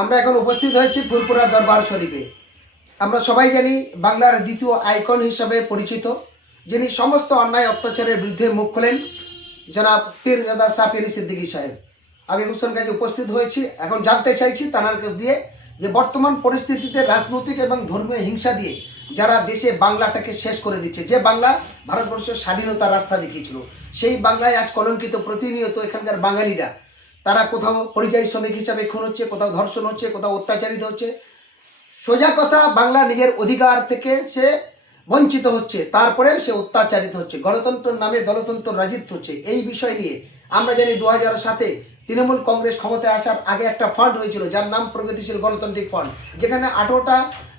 আমরা এখন উপস্থিত হয়েছি ফুরপুরা দরবার শরীফে। আমরা সবাই জানি বাংলার দ্বিতীয় আইকন হিসাবে পরিচিত, যিনি সমস্ত অন্যায় অত্যাচারের বিরুদ্ধে মুখ খোলেন, জনাব পীরজাদা শাহ পীর সিদ্দিকী সাহেব। আমি হুসেন কাজী উপস্থিত হয়েছি। এখন জানতে চাইছি তানার কাছ দিয়ে যে বর্তমান পরিস্থিতিতে রাজনৈতিক এবং ধর্মীয় হিংসা দিয়ে যারা দেশে বাংলাটাকে শেষ করে দিচ্ছে, যে বাংলা ভারতবর্ষের স্বাধীনতার রাস্তা দেখিয়েছিল, সেই বাংলায় আজ কলঙ্কিত। প্রতিনিয়ত এখানকার বাঙালিরা তারা কোথাও পরিযায়ী শ্রমিক হিসাবে খুন হচ্ছে, কোথাও ধর্ষণ হচ্ছে, কোথাও অত্যাচারিত হচ্ছে। সোজা কথা, বাংলা নিজের অধিকার থেকে সে বঞ্চিত হচ্ছে, তারপরে সে অত্যাচারিত হচ্ছে। গণতন্ত্রের নামে দলতন্ত্র রাজত্ব হচ্ছে। এই বিষয় নিয়ে আমরা জানি 2007-এ তৃণমূল কংগ্রেস ক্ষমতায় আসার আগে একটা ফান্ড হয়েছিল, যার নাম প্রগতিশীল গণতান্ত্রিক ফান্ড, যেখানে 18টা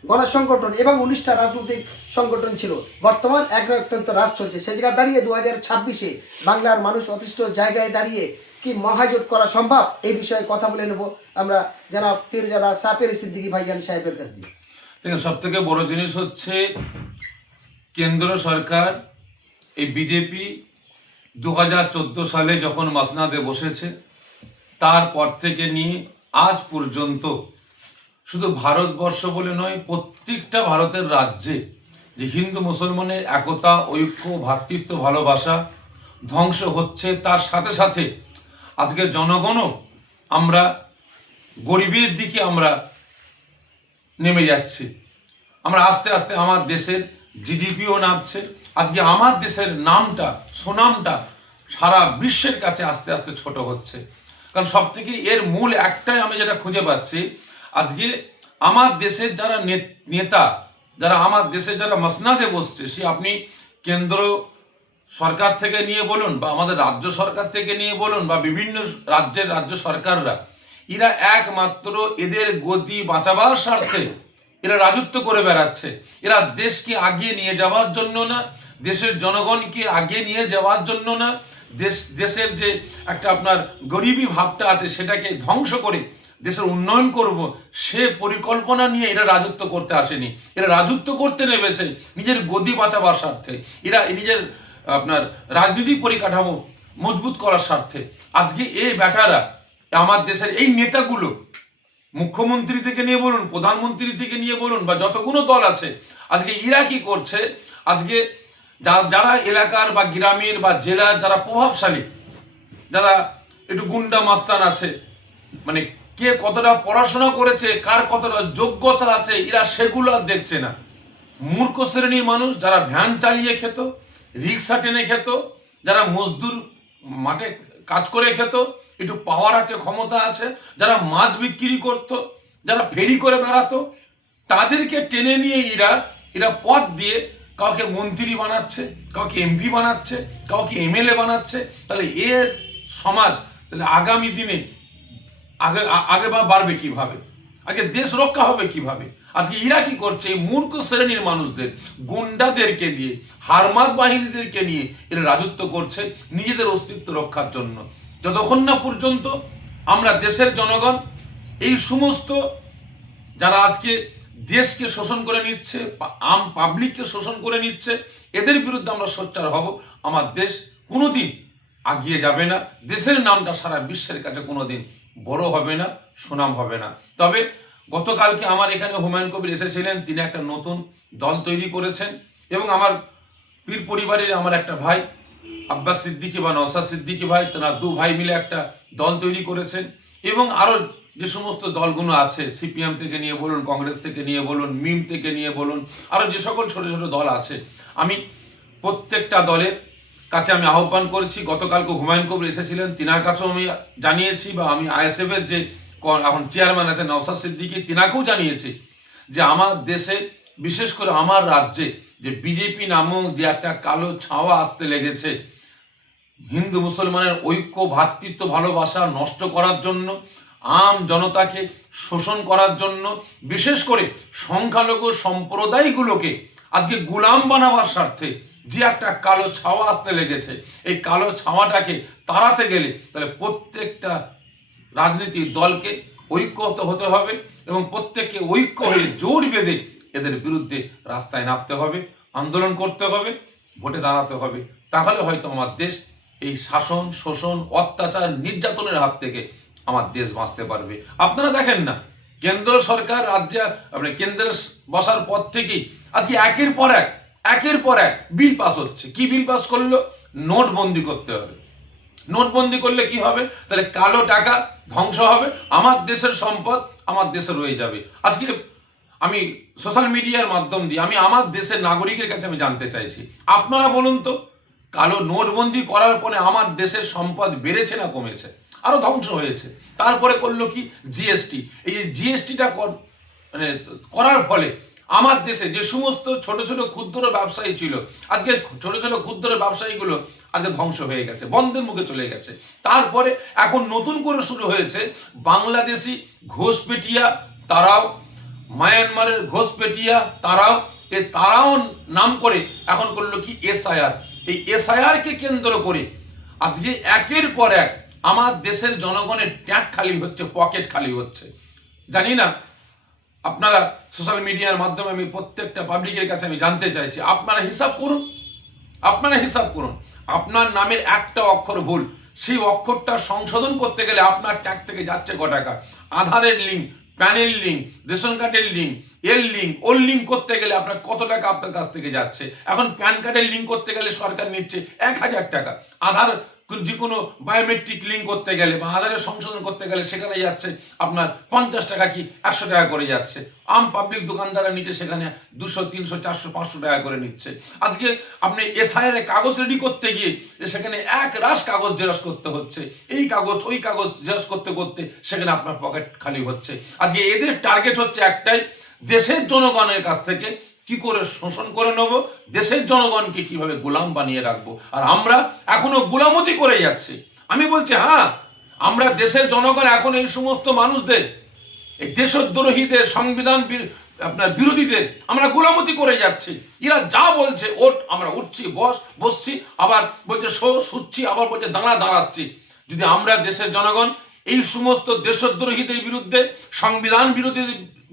গণসংগঠন এবং 19টা রাজনৈতিক সংগঠন ছিল। বর্তমান একনায়কতন্ত্র রাজ চলছে। সে জায়গায় দাঁড়িয়ে 2026-এ বাংলার মানুষ অতিষ্ঠ জায়গায় দাঁড়িয়ে কি মহাজোট করা সম্ভব, এই বিষয়ে কথা বলে নেব আমরা জনাব পীরজাদা শাহ পীর সিদ্দিকী ভাইজান সাহেবের কাছ দিয়ে। দেখুন, সব থেকে বড় জিনিস হচ্ছে কেন্দ্র সরকার, এই বিজেপি 2014 সালে যখন মাসনাদে বসেছে, তারপর থেকে নিয়ে আজ পর্যন্ত শুধু ভারতবর্ষ বলে নয়, প্রত্যেকটা ভারতের রাজ্যে যে হিন্দু মুসলমানের একতা, ঐক্য, ভ্রাতৃত্ব, ভালোবাসা ধ্বংস হচ্ছে, তার সাথে সাথে আজকে জনগণও আমরা গরিবের দিকে আমরা নেমে যাচ্ছি। আমরা আস্তে আস্তে আমার দেশের জিডিপিও নামছে। আজকে আমার দেশের নামটা, সুনামটা সারা বিশ্বের কাছে আস্তে আস্তে ছোট হচ্ছে। কারণ সব থেকে এর মূল একটাই আমি যেটা খুঁজে পাচ্ছি, আজকে আমার দেশের যারা নেতা, যারা আমার দেশে যারা মসনাদে বসছে, সে আপনি কেন্দ্র সরকার থেকে নিয়ে বলুন, বা আমাদের রাজ্য সরকার থেকে নিয়ে বলুন, বা বিভিন্ন রাজ্যের রাজ্য সরকাররা, এরা একমাত্র এদের গতি বাঁচাবার স্বার্থে এরা রাজত্ব করে বেড়াচ্ছে। এরা দেশকে আগিয়ে নিয়ে যাওয়ার জন্য না, দেশের জনগণকে আগিয়ে নিয়ে যাওয়ার জন্য না, দেশের যে একটা আপনার গরিবী ভাবটা আছে সেটাকে ধ্বংস করে দেশের উন্নয়ন করব, সে পরিকল্পনা নিয়ে এরা রাজত্ব করতে আসেনি। এরা রাজত্ব করতে নেমেছে নিজের গদি বাঁচাবার স্বার্থে, এরা নিজের আপনার রাজনৈতিক পরিকাঠামো মজবুত করার স্বার্থে। আজকে এই ব্যাটারা, আমার দেশের এই নেতাগুলো, মুখ্যমন্ত্রী থেকে নিয়ে বলুন, প্রধানমন্ত্রী থেকে নিয়ে বলুন, বা যতগুলো দল আছে, আজকে এরা কি করছে, আজকে যারা এলাকার বা গ্রামের বা জেলার যারা প্রভাবশালী, যারা একটু গুন্ডা মাস্তান আছে, মানে কে কতটা পড়াশোনা করেছে, কার কতটা যোগ্যতা আছে, এরা সেগুলো আর দেখছে না। মূর্খ শ্রেণীর মানুষ যারা ভ্যান চালিয়ে খেত, রিক্সা টেনে খেত, যারা মজদুর মাঠে কাজ করে খেত, একটু পাওয়ার আছে, ক্ষমতা আছে, যারা মাছ বিক্রি করত, যারা ফেরি করে বেড়াতো, তাদেরকে টেনে নিয়ে এরা পদ দিয়ে কাউকে মন্ত্রী বানাচ্ছে, কাউকে এমপি বানাচ্ছে, কাউকে এমএলএ বানাচ্ছে। তাহলে এর সমাজ তাহলে আগামী দিনে আগে বাড়বে কিভাবে? আগে দেশ রক্ষা হবে কিভাবে? আজকে এরা কি করছে, এই মূর্খ শ্রেণীর মানুষদের, গুন্ডাদেরকে দিয়ে, হারমাত বাহিনীদেরকে নিয়ে এরা রাজত্ব করছে নিজেদের অস্তিত্ব রক্ষার জন্য। যতক্ষণ না পর্যন্ত আমরা দেশের জনগণ, এই সমস্ত যারা আজকে দেশকে শোষণ করে নিচ্ছে, আম পাবলিককে শোষণ করে নিচ্ছে, এদের বিরুদ্ধে আমরা সোচ্চার হব, আমার দেশ কোনোদিন আগিয়ে যাবে না। দেশের নামটা সারা বিশ্বের কাছে কোনোদিন বড় হবে না, সুনাম হবে না। তবে গতকালকে আমার এখানে হুমায়ুন কবির এসেছিলেন, তিনি একটা নতুন দল তৈরি করেছেন, এবং আমার পীর পরিবারের আমার একটা ভাই আব্বাস সিদ্দিকী বা নওশাদ সিদ্দিকী ভাই, তারা দু ভাই মিলে একটা দল তৈরি করেছেন। এবং আরও যে সমস্ত দলগুলো আছে, সিপিএম থেকে নিয়ে বলুন, কংগ্রেস থেকে নিয়ে বলুন, মিম থেকে নিয়ে বলুন, আরও যে সকল ছোট ছোট দল আছে, আমি প্রত্যেকটা দলের কাছে আমি আহ্বান করেছি। গতকালকে হুমায়ুন কবির এসেছিলেন, তিনার কাছেও আমি জানিয়েছি, বা আমি আইএসএফের যে এখন চেয়ারম্যান আছেন নওশাদ সিদ্দিকী, তিনাকেও জানিয়েছি যে আমার দেশে, বিশেষ করে আমার রাজ্যে, যে বিজেপি নামক যে একটা কালো ছাওয়া আসতে লেগেছে, হিন্দু মুসলমানের ঐক্য, ভ্রাতৃত্ব, ভালোবাসা নষ্ট করার জন্য, আম জনতাকে শোষণ করার জন্য, বিশেষ করে সংখ্যালঘু সম্প্রদায়গুলোকে আজকে গোলাম বানাবার স্বার্থে যে একটা কালো ছাওয়া আসতে লেগেছে, এই কালো ছাওয়াটাকে তাড়াতে গেলে তাহলে প্রত্যেকটা রাজনীতির দলকে ঐক্যবদ্ধ হতে হবে, এবং প্রত্যেককে ঐক্য হয়ে জোট বেঁধে এদের বিরুদ্ধে রাস্তায় নামতে হবে, আন্দোলন করতে হবে, ভোটে দাঁড়াতে হবে। তাহলে হয়তো আমার দেশ এই শাসন, শোষণ, অত্যাচার, নির্যাতনের হাত থেকে আমার দেশ বাঁচতে পারবে। আপনারা দেখেন না, কেন্দ্র সরকার রাজ্যে মানে কেন্দ্রে বসার পর থেকেই আজকে একের পর এক বিল পাস হচ্ছে। কি বিল পাস করলো? নোটবন্দি করতে হবে। নোটবন্দি করলে কি হবে? তাহলে কালো টাকা ধ্বংস হবে, আমার দেশের সম্পদ আমার দেশে রয়ে যাবে। আজকে আমি সোশ্যাল মিডিয়ার মাধ্যম দিয়ে আমি আমার দেশের নাগরিকের কাছে আমি জানতে চাইছি, আপনারা বলুন তো, কালো নোটবন্দি করার পরে আমার দেশের সম্পদ বেড়েছে না কমেছে? আরো ধ্বংস হয়েছে। তারপরে করলো কি? জিএসটি। এই যে জিএসটিটা মানে করার ফলে আমার দেশে যে সমস্ত ছোট ছোট ক্ষুদ্র ব্যবসায়ী ছিল, আজকে ছোট ছোট ক্ষুদ্র ব্যবসায়ীগুলো আজকে ধ্বংস হয়ে গেছে, বন্ধের মুখে চলে গেছে। তারপরে এখন নতুন করে শুরু হয়েছে বাংলাদেশি ঘোষপেটিয়া, তারাও মায়ানমারের ঘোষপেটিয়া, তারাও নাম করে এখন করলো কি এসআইআর। এই এসআইআর কে কেন্দ্র করে আজকে একের পর এক আমার দেশের জনগণের ট্যাঙ্ক খালি হচ্ছে, পকেট খালি হচ্ছে। জানি না, আপনারা সোশ্যাল মিডিয়ার মাধ্যমে আমি প্রত্যেকটা পাবলিকের কাছে আমি জানতে চাইছি, আপনারা হিসাব করুন। আপনার নামের একটা অক্ষর ভুল, সেই অক্ষরটা সংশোধন করতে গেলে আপনার ট্যাগ থেকে যাচ্ছে ক টাকা। আধারের লিঙ্ক, প্যানের লিঙ্ক, রেশন কার্ডের লিঙ্ক, ওর লিঙ্ক করতে গেলে আপনার কত টাকা আপনার কাছ থেকে যাচ্ছে। এখন প্যান কার্ডের লিঙ্ক করতে গেলে সরকার নিচ্ছে 1000 টাকা। আধার যে কোনো বায়োমেট্রিক লিঙ্ক করতে গেলে বা আধারের সংশোধন করতে গেলে সেখানে যাচ্ছে আপনার 50 টাকা কি 100 টাকা করে যাচ্ছে। আম পাবলিক দোকানদাররা নিচে সেখানে 200, 300, 400, 500 টাকা করে নিচ্ছে। আজকে আপনি এসআইআর এর কাগজ রেডি করতে গিয়ে সেখানে এক রাশ কাগজ জেরক্স করতে হচ্ছে, এই কাগজ ওই কাগজ জেরক্স করতে করতে সেখানে আপনার পকেট খালি হচ্ছে। আজকে এদের টার্গেট হচ্ছে একটাই, দেশের জনগণের কাছ থেকে কি করে শোষণ করে নেব, দেশের জনগণকে কিভাবে গোলাম বানিয়ে রাখবো। আর আমরা এখনো গোলামতি করে যাচ্ছি। আমি বলছি হ্যাঁ, আমরা দেশের জনগণ এখন এই সমস্ত মানুষদের, এই দেশদ্রোহীদের, সংবিধান আপনার বিরোধীদের আমরা গোলামতি করে যাচ্ছি। এরা যা বলছে ওট, আমরা উঠছি, বসছি, আবার বলছে শুচ্ছি, আবার বলছে দাঁড়াচ্ছি। যদি আমরা দেশের জনগণ এই সমস্ত দেশদ্রোহীদের বিরুদ্ধে, সংবিধান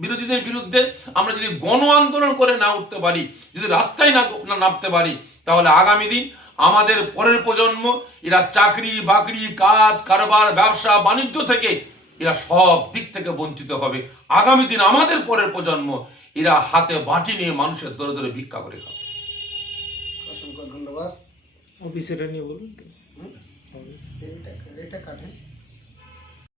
বিরোধীদের বিরুদ্ধে আমরা যদি গণ আন্দোলন করে না উঠতে পারি, যদি রাস্তায় না নামতে পারি, তাহলে আগামী দিন আমাদের পরের প্রজন্ম এরা চাকরি বাকরি, কাজ কারবার, ব্যবসা বাণিজ্য থেকে এরা সব দিক থেকে বঞ্চিত হবে। আগামী দিন আমাদের পরের প্রজন্ম এরা হাতে বাটি নিয়ে মানুষের দরে দরে ভিক্ষা করে খাবে। অসংখ্য ধন্যবাদ। অফিসের নিয়ে বলুন। এটা কাটেন।